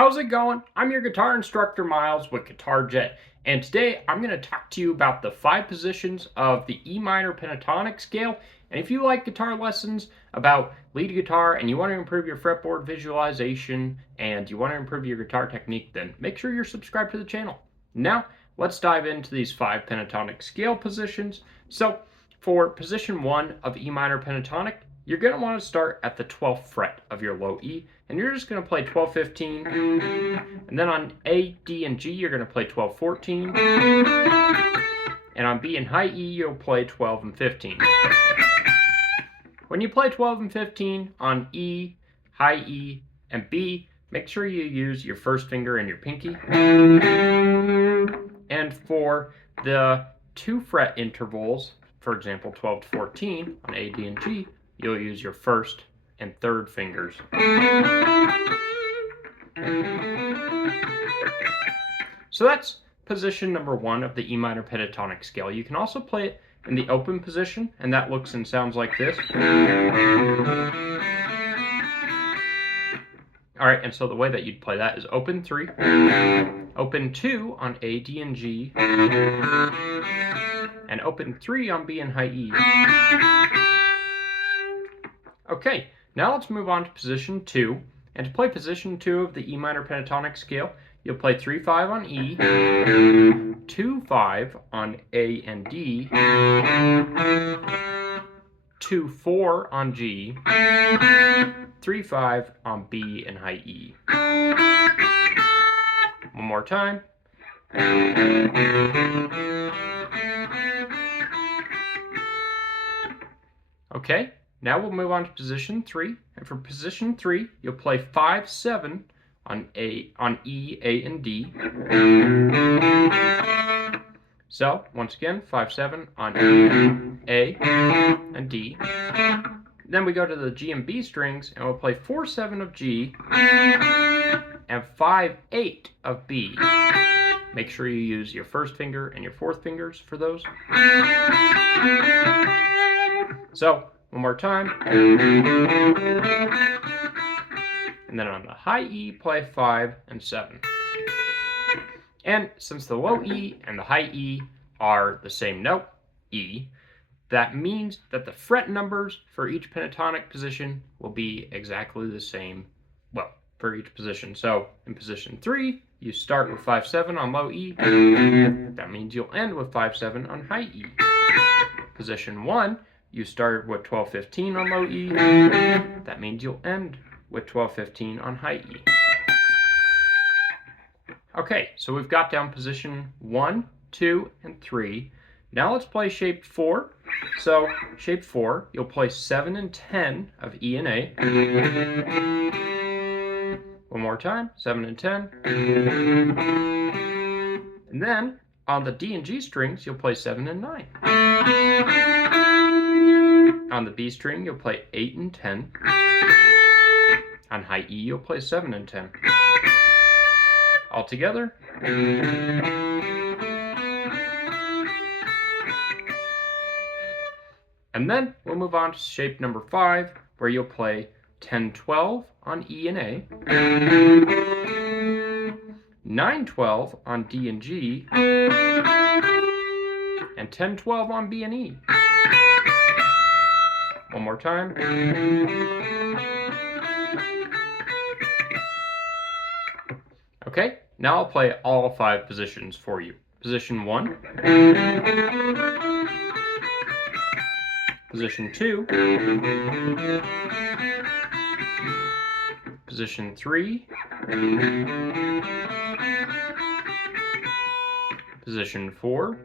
How's it going? I'm your guitar instructor Miles with Guitar Jet, and today I'm going to talk to you about the 5 positions of the E minor pentatonic scale. And if you like guitar lessons about lead guitar and you want to improve your fretboard visualization and you want to improve your guitar technique, then make sure you're subscribed to the channel. Now, let's dive into these 5 pentatonic scale positions. So, for position 1 of E minor pentatonic, you're going to want to start at the 12th fret of your low E, and you're just going to play 12, 15, and then on A, D, and G, you're going to play 12, 14, and on B and high E, you'll play 12 and 15. When you play 12 and 15 on E, high E, and B, make sure you use your first finger and your pinky. And for the 2 fret intervals, for example 12 to 14 on A, D, and G, you'll use your first and third fingers. So that's position number 1 of the E minor pentatonic scale. You can also play it in the open position, and that looks and sounds like this. Alright, and so the way that you'd play that is open 3, open 2 on A, D, and G, and open 3 on B and high E. Okay, now let's move on to position 2. And to play position 2 of the E minor pentatonic scale, you'll play 3-5 on E, 2-5 on A and D, 2-4 on G, 3-5 on B and high E. One more time. Okay, now we'll move on to position 3. And for position 3, you'll play 5-7 on E, A, and D. So, once again, 5-7 on E, A, and D. Then we go to the G and B strings, and we'll play 4-7 of G and 5-8 of B. Make sure you use your first finger and your fourth fingers for those. So, one more time. And then on the high E, play 5 and 7. And since the low E and the high E are the same note, E, that means that the fret numbers for each pentatonic position will be exactly the same, well, for each position. So in position 3, you start with 5-7 on low E. That means you'll end with 5-7 on high E. Position 1, you started with 12-15 on low E. That means you'll end with 12-15 on high E. Okay, so we've got down position 1, 2, and 3. Now let's play shape 4. So shape 4, you'll play 7 and 10 of E and A. One more time, 7 and 10. And then on the D and G strings, you'll play 7 and 9. On the B string, you'll play 8 and 10. On high E, you'll play 7 and 10. All together. And then we'll move on to shape number 5, where you'll play 10-12 on E and A, 9-12 on D and G, and 10-12 on B and E. One more time. Okay, now I'll play all 5 positions for you. Position 1, position 2, position 3, position 4,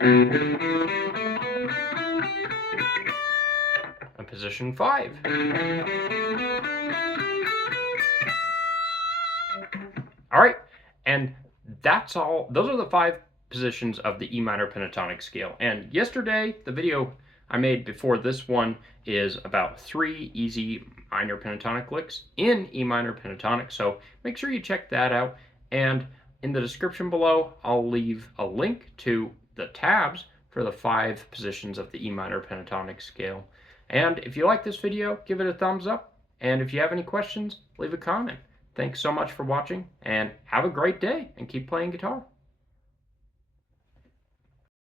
and position 5. All right, and that's all. Those are the 5 positions of the E minor pentatonic scale. And yesterday, the video I made before this one is about 3 easy minor pentatonic licks in E minor pentatonic. So make sure you check that out. And in the description below, I'll leave a link to the tabs for the 5 positions of the E minor pentatonic scale. And if you like this video, give it a thumbs up. And if you have any questions, leave a comment. Thanks so much for watching, and have a great day, and keep playing guitar.